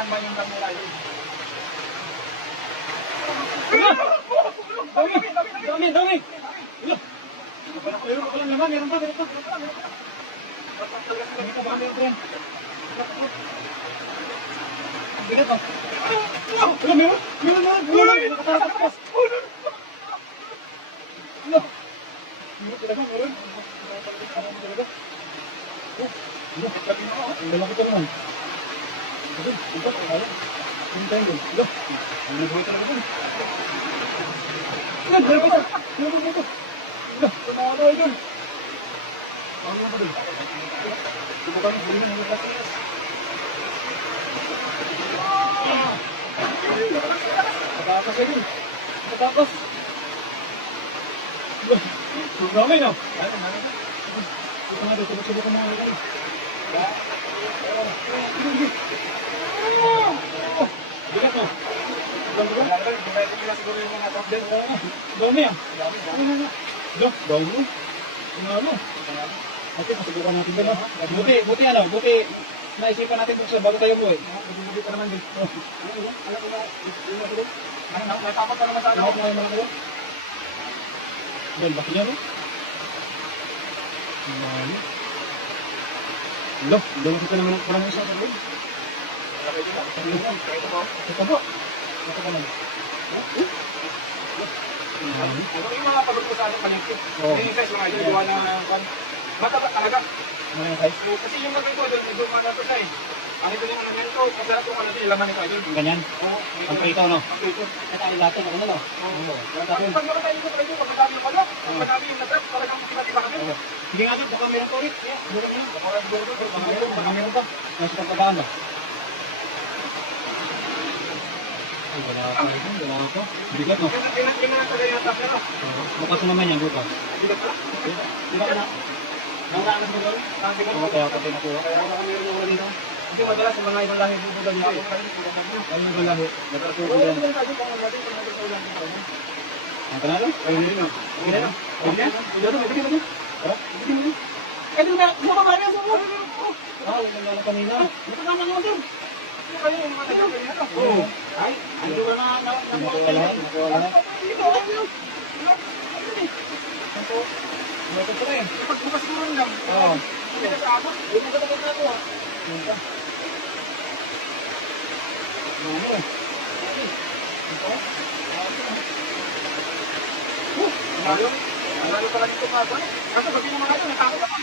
naman ba yung camera yun? Dami! Meron pa lang naman, meron pa. Meron pa ba, meron pa yan? Ang bigat oh. Meron! Nakatakas! Meron. Ang lalaki ko naman. Hintayin doon. Ang nagbuhay talaga doon. Meron pa. Tumawala tayo doon. Ano ba doon? Subukan mo doon yung plastic. Matakas yan yun. Matakas. Subukan no? Subukan mo nga yun. Bigat mo. Dami ah. Dami mo. Ano? Okay, masubukan natin doon. Buti ano? Buti naisipan natin doon sa bago tayo buhay. Buti pa naman din. May tapos ka naman sa ano? Doon, bakit niya no? Doon kita naman ang parang isa sa doon. Ito po. Ito pa naman. Ano yung mga pagod sa ating palengke? Yung size mga yun, gawa na mataba talaga. Kasi yung mga ito, doon matato siya eh. Ano ito yung mga ito, masarap yung ano ito, yung laman ito idol. Ganyan? Ang prito, no? Ang prito. Ito ay lahat ako na, no? Pag makatayin ko tayo, pagkadami yung pala, pagkadami yung nasarap, talagang tiba-tiba kami. Sige nga doon, baka meron ko ulit. Baka meron pa. Nasa pagkabaan ba? Ay, wala pa. Bigat, no? Yung mga tagay yung tapos, ano? Bukas naman yan, bukas. Bigat pala. Bigat na. Nauraan mo doon? Oo, kaya ako pinakuha. Kaya ako meron yung wala dito. Kasi madalas yung mga ibang lahi dito dito. Ano yung balahi? Nagkasuko yan. Ang kanalo? Ay, hindi na. Okay na. Okay na. Bigyan mo. Eh, doon na. Doon ka ba rin? Ah, yung naglalang kanina. Ito naman naman doon. Ito kayo yung mga tayo. Oo. Ay, ando ka na. Nakuha lahat. Ito, ayun. Ito pa rin. Pagbukas mo rin lang. Oo. Hindi ka sa abot. Hindi ka talaga na ako. Yun pa. Ano? Lalo pala dito mga ano. Kasi pag yung mga ito, natakot ako.